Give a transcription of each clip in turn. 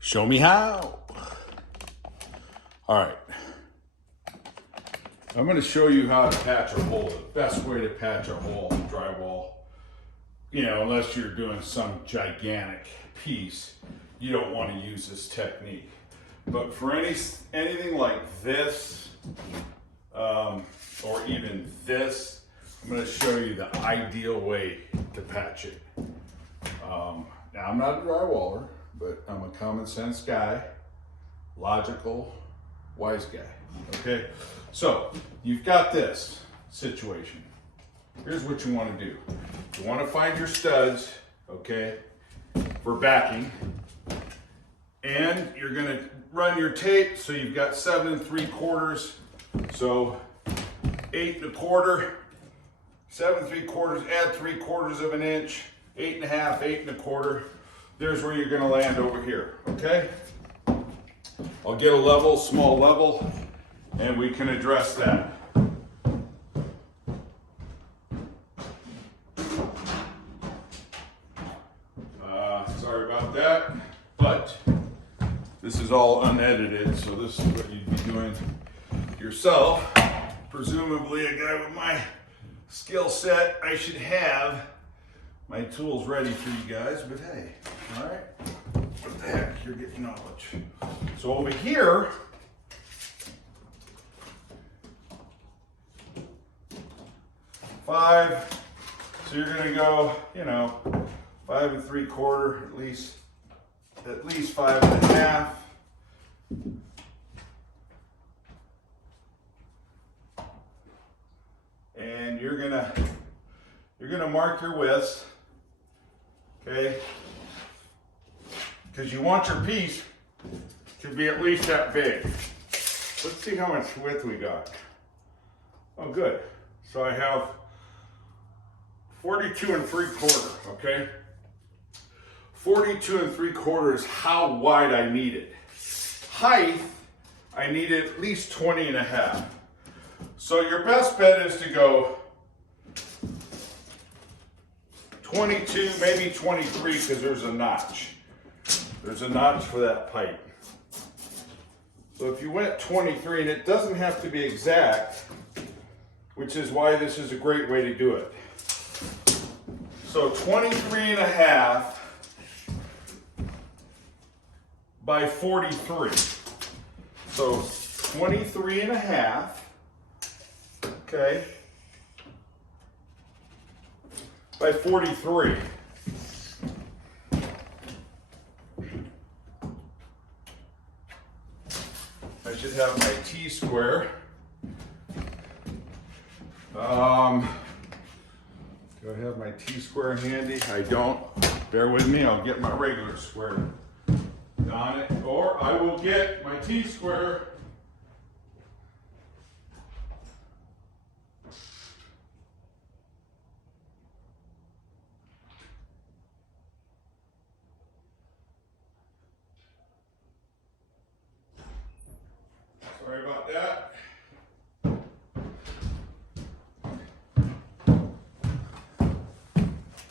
Show me how. All right. I'm going to show you how to patch a hole. The best way to patch a hole in drywall. You know, unless you're doing some gigantic piece, you don't want to use this technique. But for anything like this, or even this, I'm going to show you the ideal way to patch it. Now, I'm not a drywaller, but I'm a common sense guy, logical, wise guy. Okay, so you've got this situation. Here's what you want to do. You want to find your studs, okay, for backing, and you're going to run your tape. So you've got 7 3/4, so 8 1/4, 7 3/4, add 3/4 of an inch, 8 1/2, 8 1/4. There's where you're going to land over here, okay? I'll get a level, small level, and we can address that. Sorry about that, but this is all unedited, so this is what you'd be doing yourself. Presumably a guy with my skill set, I should have my tools ready for you guys, but hey, all right? What the heck, you're getting knowledge. So over here, five, so you're gonna go, you know, 5 3/4, at least 5 1/2. And you're gonna mark your widths, okay? Because you want your piece to be at least that big. Let's see how much width we got. Oh, good. So I have 42 3/4, okay? 42 3/4 is how wide I need it. Height, I need at least 20 1/2. So your best bet is to go 22, maybe 23, because there's a notch. There's a notch for that pipe. So if you went 23, and it doesn't have to be exact, which is why this is a great way to do it. So 23 1/2 by 43. So 23 1/2, okay, by 43. I should have my T-square. Do I have my T-square handy? I don't. Bear with me, I'll get my regular square on it, or I will get my T-square. Sorry about that.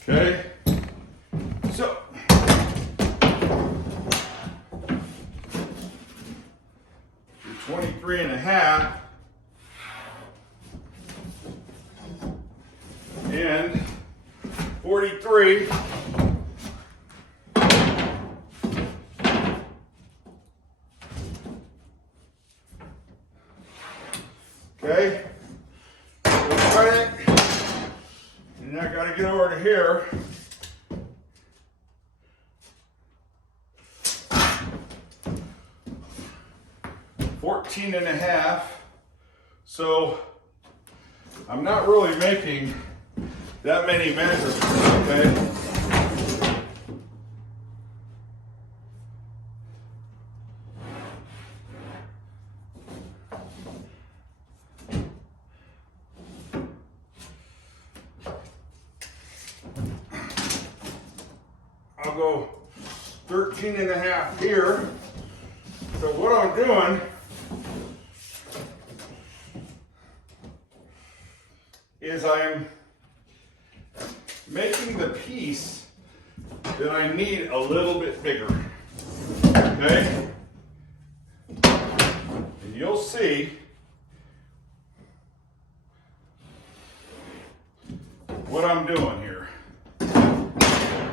Okay, so your 23 1/2 and 43. Okay, we'll cut it, and I gotta get over to here. $14 1/2. So I'm not really making that many measurements, okay? I'll go 13 1/2 here. So what I'm doing is I'm making the piece that I need a little bit bigger. Okay? And you'll see what I'm doing here.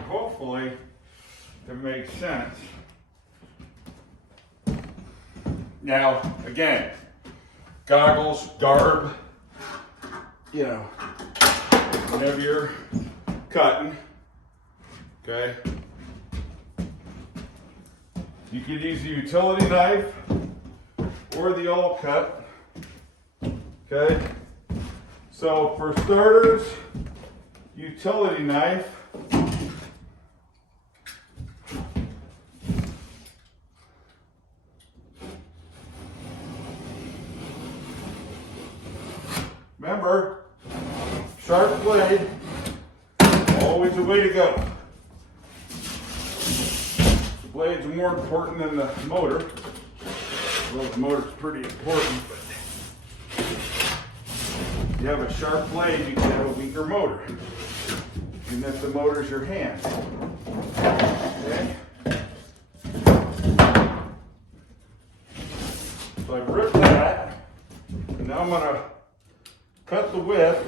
Hopefully it makes sense. Now, again, goggles, garb, you know, whenever you're cutting, okay? You could use a utility knife or the all cut, okay? So for starters, utility knife. Remember, sharp blade, always the way to go. The blade's more important than the motor. Well, the motor's pretty important, but if you have a sharp blade, you can have a weaker motor. Even if the motor's your hand. Okay? So I've ripped that, and now I'm gonna cut the width.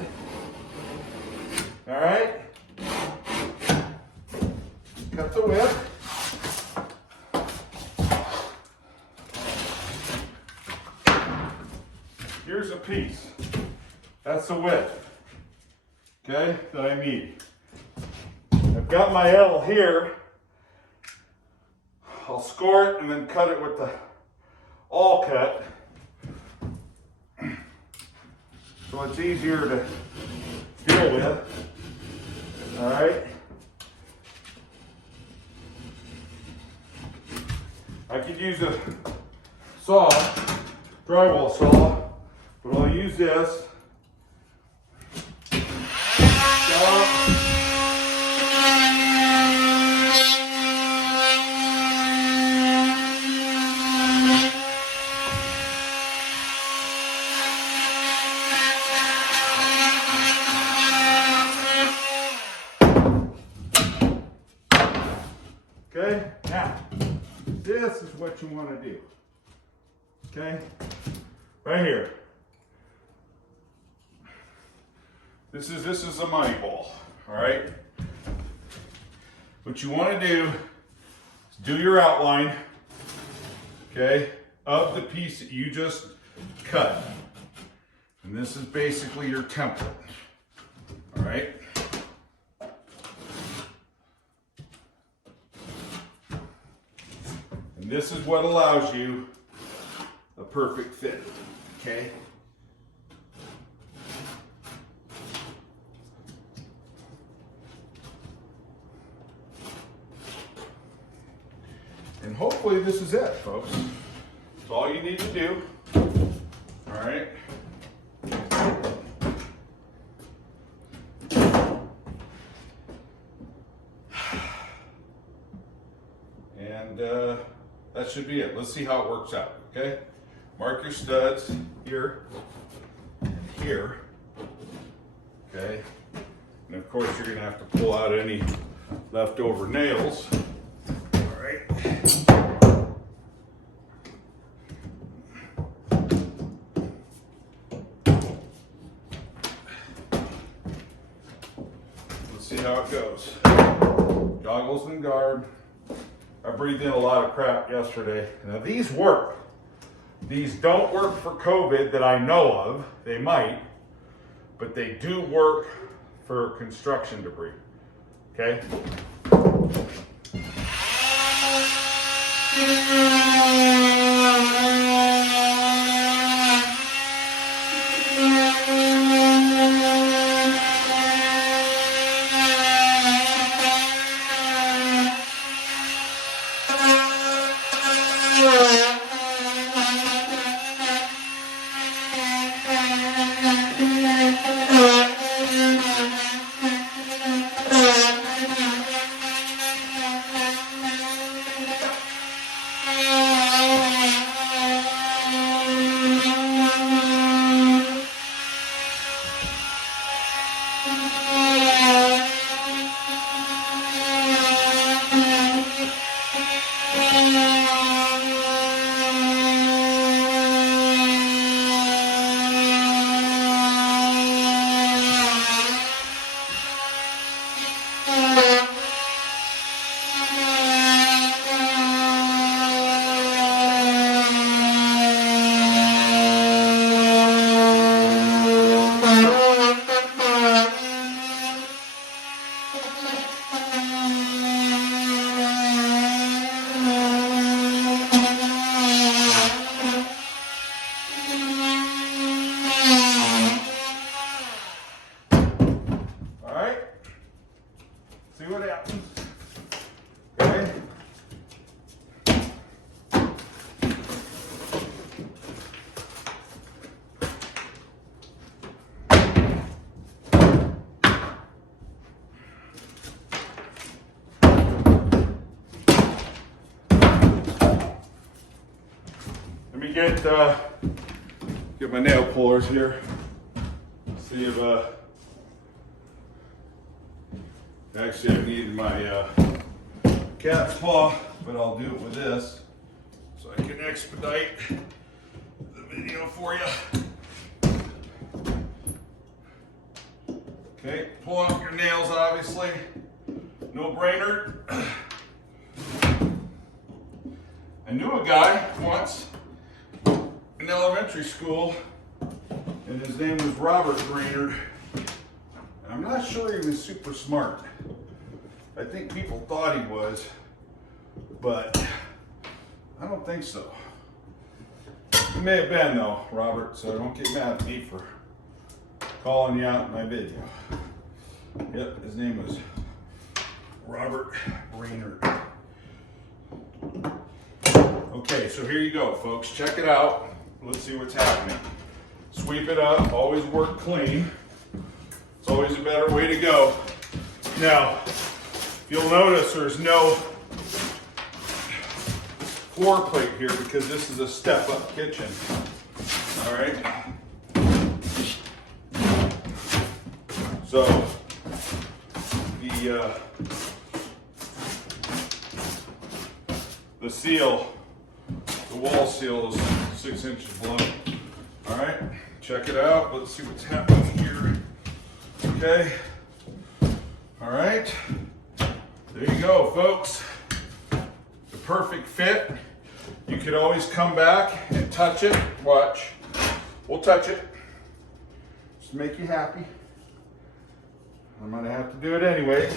All right? Cut the width. Here's a piece. That's the width, okay, that I need. I've got my L here. I'll score it and then cut it with the all cut. So it's easier to deal with. All right. I could use a saw, drywall saw, but I'll use this. Okay, now, this is what you want to do. Okay, right here. This is a money ball, all right? What you want to do is do your outline, okay, of the piece that you just cut. And this is basically your template, all right? And this is what allows you a perfect fit, okay? And hopefully this is it, folks. It's all you need to do, all right? And that should be it. Let's see how it works out, okay? Mark your studs here and here, okay? And of course you're gonna have to pull out any leftover nails, all right? Let's see how it goes. Goggles and garb. I breathed in a lot of crap yesterday. Now these work. These don't work for COVID that I know of. They might, but they do work for construction debris. Okay? See what happens. Okay. Let me get my nail pullers here. See if actually I need my cat's paw, but I'll do it with this so I can expedite the video for you. Okay, pull out your nails, obviously. No brainer. I knew a guy once in elementary school, and his name was Robert Brainerd. I'm not sure he was super smart. I think people thought he was, but I don't think so. He may have been though, Robert, so don't get mad at me for calling you out in my video. Yep, his name was Robert Brainerd. Okay, so here you go, folks. Check it out. Let's see what's happening. Sweep it up, always work clean. It's always a better way to go. Now, you'll notice there's no floor plate here because this is a step-up kitchen. All right. So the seal, the wall seal is 6 inches below. All right, check it out. Let's see what's happening here. Okay. All right. There you go, folks. The perfect fit. You could always come back and touch it. Watch. We'll touch it. Just to make you happy. I'm gonna have to do it anyways.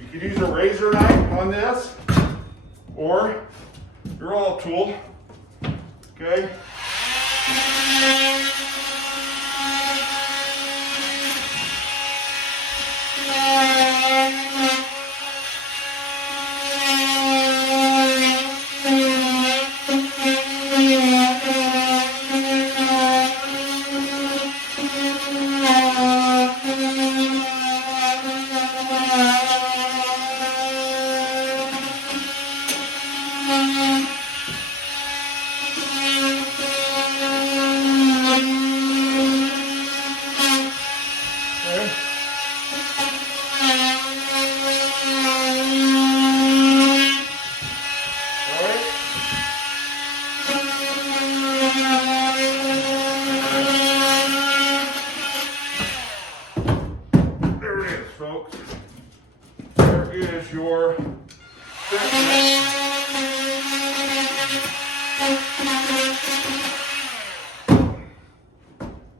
You could use a razor knife on this or your all tool. Okay. Folks, there is your fitness.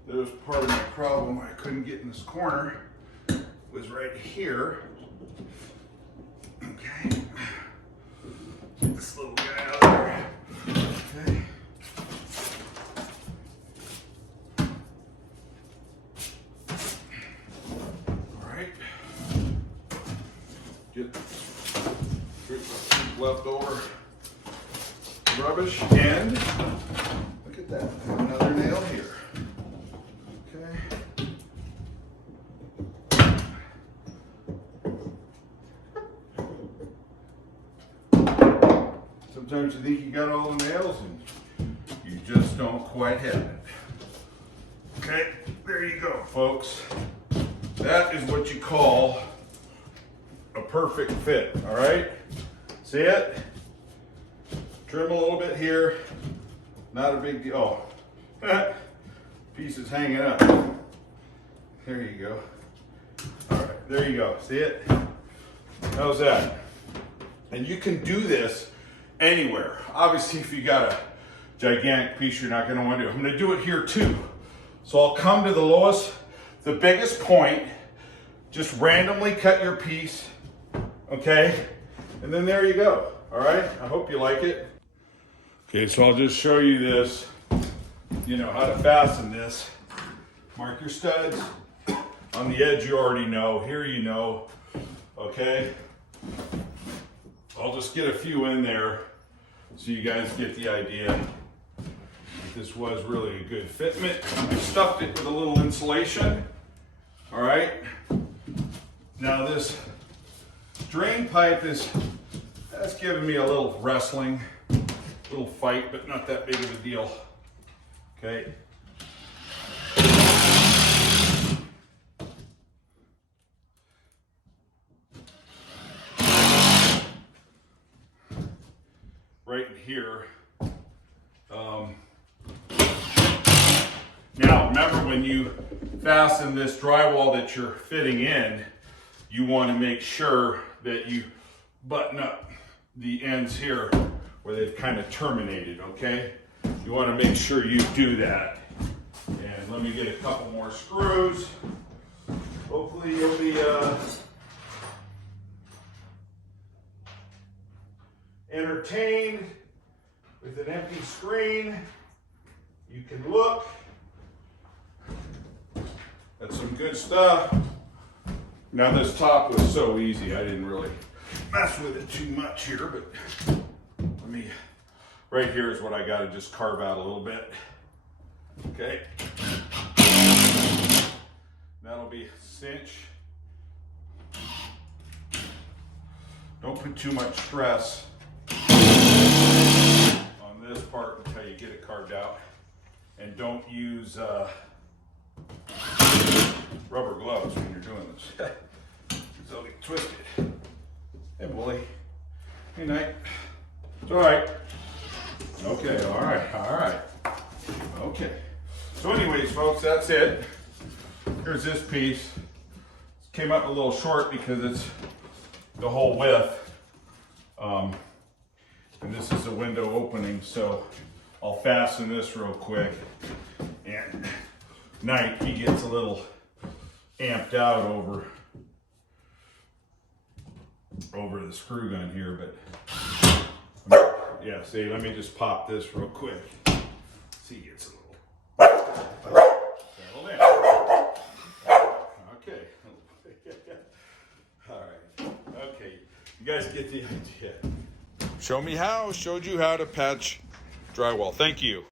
There's part of my problem. I couldn't get in this corner. It was right here. Okay. Get this little guy out of there. Okay. Get leftover rubbish, and look at that, I have another nail here. Okay. Sometimes you think you got all the nails and you just don't quite have it. Okay, there you go, folks. That is what you call a perfect fit, all right? See it? Trim a little bit here. Not a big deal. Oh, piece is hanging up. There you go. All right, there you go. See it? How's that? And you can do this anywhere. Obviously, if you got a gigantic piece, you're not going to want to do it. I'm going to do it here too. So I'll come to the lowest, the biggest point, just randomly cut your piece, okay? And then there you go, all right? I hope you like it. Okay, so I'll just show you this, you know, how to fasten this. Mark your studs. On the edge, you already know. Here you know, okay? I'll just get a few in there so you guys get the idea. This was really a good fitment. I stuffed it with a little insulation. All right. Now this drain pipe that's giving me a little wrestling, little fight, but not that big of a deal. Okay. Right in here. Now, remember when you fasten this drywall that you're fitting in, you want to make sure that you button up the ends here where they've kind of terminated, okay? You want to make sure you do that. And let me get a couple more screws. Hopefully you'll be entertained with an empty screen. You can look. That's some good stuff. Now this top was so easy, I didn't really mess with it too much here, but let me, right here is what I gotta just carve out a little bit. Okay. That'll be a cinch. Don't put too much stress on this part until you get it carved out. And don't use rubber gloves when you're doing this. They'll get twisted. Hey, bully. Hey, Knight. It's all right. Okay, all right, all right. Okay. So anyways, folks, that's it. Here's this piece. It came up a little short because it's the whole width. And this is the window opening, so I'll fasten this real quick. And Knight, he gets a little amped out over the screw gun here, but yeah, see, let me just pop this real quick. See, he gets a little settled in. Okay. All right. Okay. You guys get the idea. Show me how. Showed you how to patch drywall. Thank you.